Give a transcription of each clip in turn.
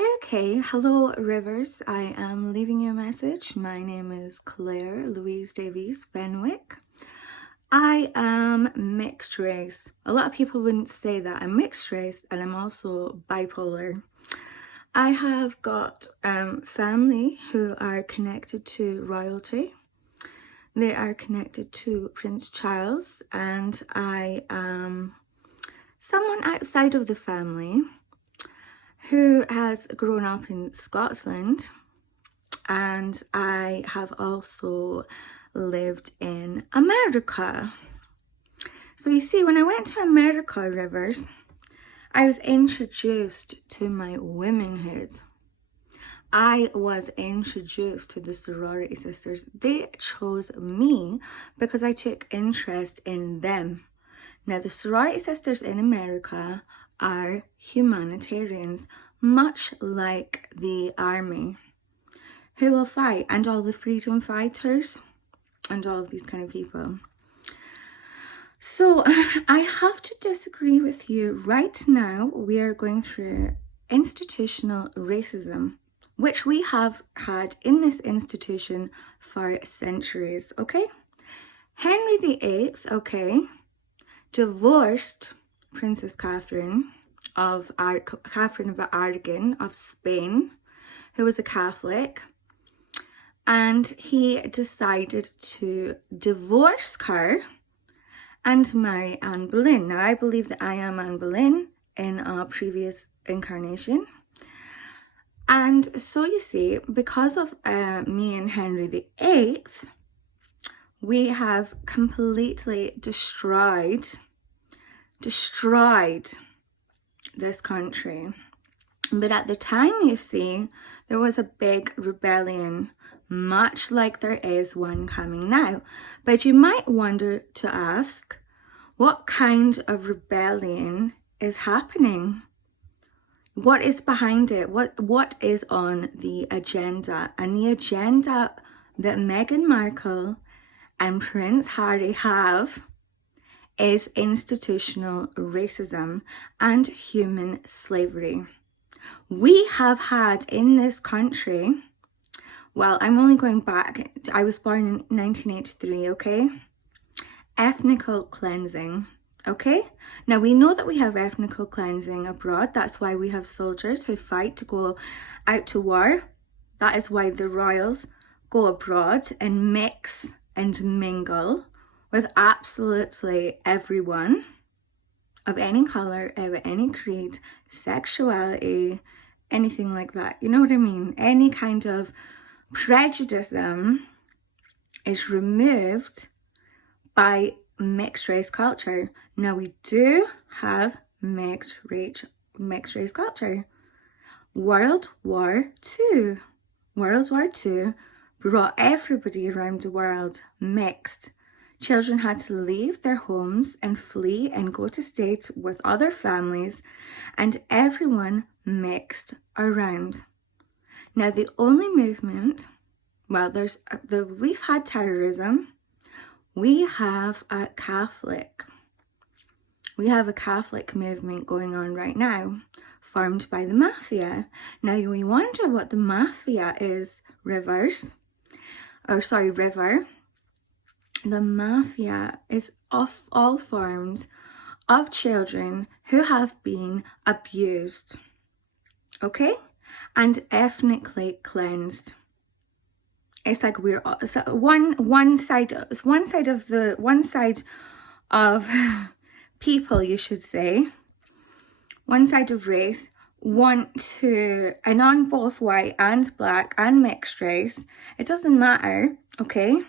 Okay, hello Rivers. I am leaving you a message. My name is Claire Louise Davies Fenwick. I am mixed race. A lot of people wouldn't say that. I'm mixed race and I'm also bipolar. I have got family who are connected to royalty. They are connected to Prince Charles, and I am someone outside of the family who has grown up in Scotland, and I have also lived in America. So you see, when I went to America, Rivers, I was introduced to my womanhood. I was introduced to the sorority sisters. They chose me because I took interest in them. Now, the sorority sisters in America are humanitarians, much like the army, who will fight, and all the freedom fighters and all of these kind of people. So I have to disagree with you. Right now, we are going through institutional racism, which we have had in this institution for centuries, okay? Henry VIII, okay, divorced Princess Catherine of Aragon of Spain, who was a Catholic, and he decided to divorce her and marry Anne Boleyn. Now, I believe that I am Anne Boleyn in a previous incarnation. And so you see, because of me and Henry VIII, we have completely destroyed this country. But at the time, you see, there was a big rebellion, much like there is one coming now. But you might wonder to ask, what kind of rebellion is happening? What is behind it? What is on the agenda? And the agenda that Meghan Markle and Prince Harry have is institutional racism and human slavery. We have had in this country, well, I'm only going back, I was born in 1983, okay? Ethnical cleansing, okay? Now, we know that we have ethnical cleansing abroad. That's why we have soldiers who fight to go out to war. That is why the royals go abroad and mix and mingle with absolutely everyone of any color, of any creed, sexuality, anything like that. You know what I mean? Any kind of prejudice is removed by mixed race culture. Now, we do have mixed race culture. World War II brought everybody around the world mixed. Children had to leave their homes and flee and go to states with other families, and everyone mixed around. Now, the only movement, well, we've had terrorism. We have a Catholic movement going on right now, formed by the mafia. Now, we wonder what the mafia is, River. The mafia is of all forms of children who have been abused, okay, and ethnically cleansed. It's like we're one side of people, you should say, one side of race want to, and on both white and black and mixed race, it doesn't matter, okay?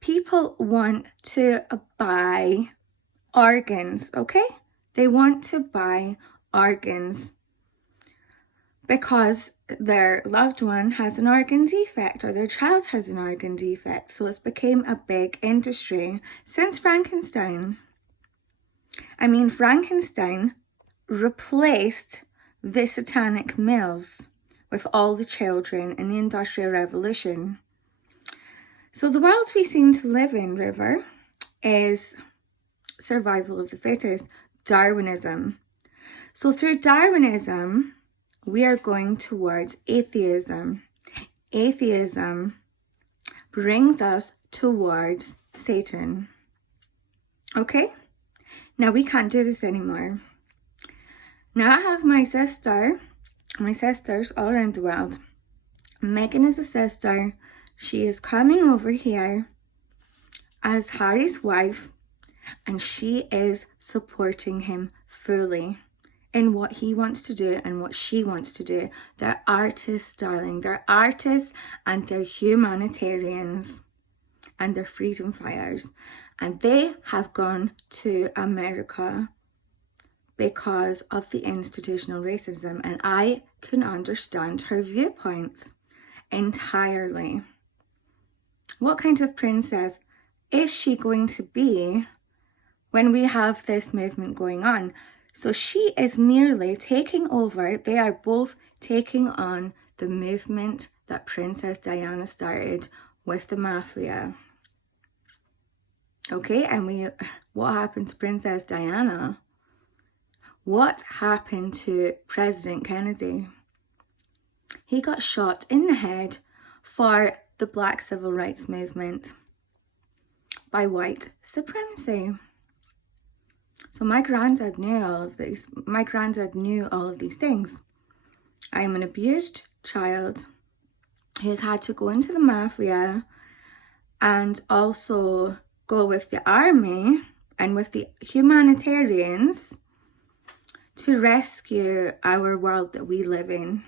People want to buy organs, okay? They want to buy organs because their loved one has an organ defect or their child has an organ defect. So it's become a big industry since Frankenstein. I mean, Frankenstein replaced the satanic mills with all the children in the Industrial Revolution. So the world we seem to live in, River, is survival of the fittest, Darwinism. So through Darwinism, we are going towards atheism. Atheism brings us towards Satan. Okay? Now we can't do this anymore. Now I have my sisters all around the world. Megan is a sister. She is coming over here as Harry's wife, and she is supporting him fully in what he wants to do and what she wants to do. They're artists, darling. They're artists and they're humanitarians and they're freedom fighters. And they have gone to America because of the institutional racism. And I can understand her viewpoints entirely. What kind of princess is she going to be when we have this movement going on? So she is merely taking over. They are both taking on the movement that Princess Diana started with the mafia. Okay, and what happened to Princess Diana? What happened to President Kennedy? He got shot in the head for the Black Civil Rights Movement by white supremacy. So my granddad knew all of these. My granddad knew all of these things. I am an abused child who has had to go into the mafia and also go with the army and with the humanitarians to rescue our world that we live in.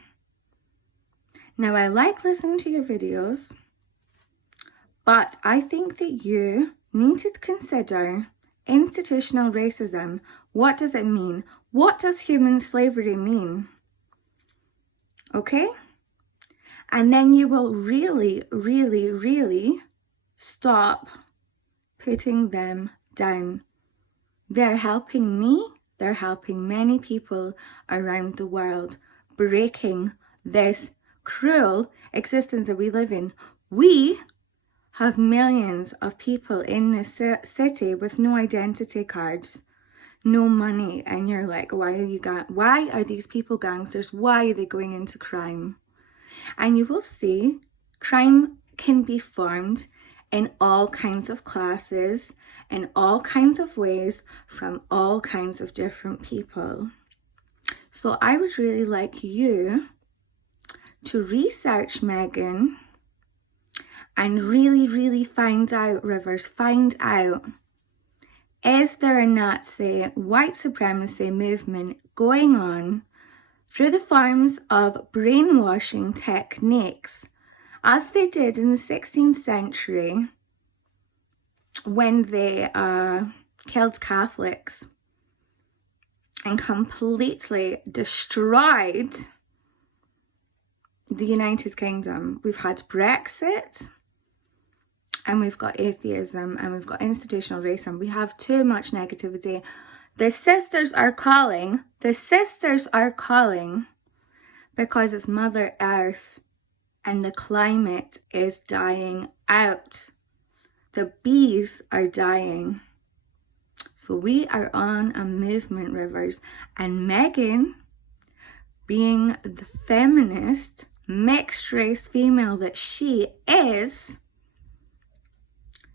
Now, I like listening to your videos, but I think that you need to consider institutional racism. What does it mean? What does human slavery mean? Okay? And then you will really, really, really stop putting them down. They're helping me. They're helping many people around the world, breaking this cruel existence that we live in. We have millions of people in this city with no identity cards, no money, and you're like, why are these people gangsters? Why are they going into crime? And you will see crime can be formed in all kinds of classes, in all kinds of ways, from all kinds of different people. So I would really like you to research Megan and really, really find out, Rivers, find out, is there a Nazi white supremacy movement going on through the forms of brainwashing techniques, as they did in the 16th century when they killed Catholics and completely destroyed the United Kingdom. We've had Brexit, and we've got atheism, and we've got institutional racism. We have too much negativity. The sisters are calling because it's Mother Earth and the climate is dying out. The bees are dying. So we are on a movement, Rivers. And Megan, being the feminist, mixed race female that she is,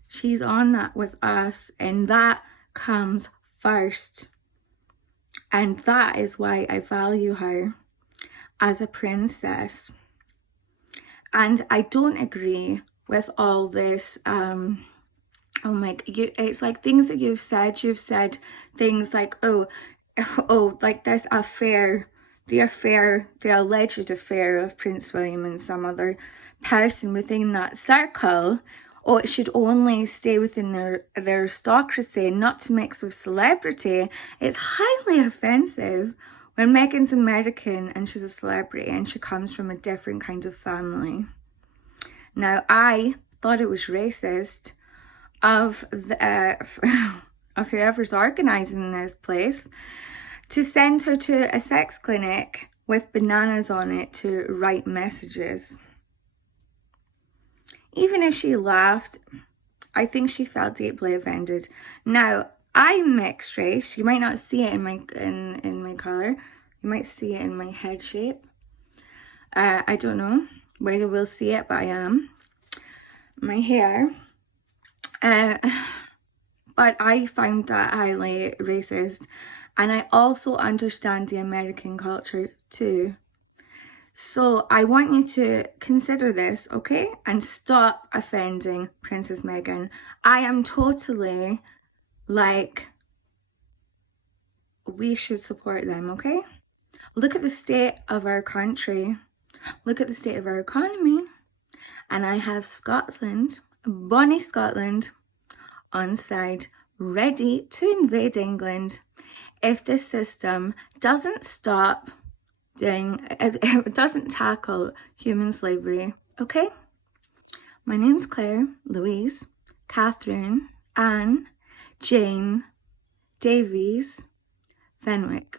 she's on that with us, and that comes first. And that is why I value her as a princess. And I don't agree with all this, it's like things that you've said things like, like this affair, the alleged affair of Prince William and some other person within that circle. It should only stay within their aristocracy, not to mix with celebrity. It's highly offensive when Meghan's American and she's a celebrity and she comes from a different kind of family. Now, I thought it was racist of whoever's organising this place to send her to a sex clinic with bananas on it to write messages. Even if she laughed, I think she felt deeply offended. Now, I'm mixed race. You might not see it in my colour. You might see it in my head shape. I don't know where you will see it, but I am. My hair. But I found that highly racist. And I also understand the American culture too. So I want you to consider this, okay? And stop offending Princess Meghan. I am totally like, we should support them, okay? Look at the state of our country. Look at the state of our economy. And I have Scotland, bonnie Scotland, on side, ready to invade England if this system doesn't stop it doesn't tackle human slavery, okay? My name's Claire, Louise, Catherine, Anne, Jane, Davies, Fenwick.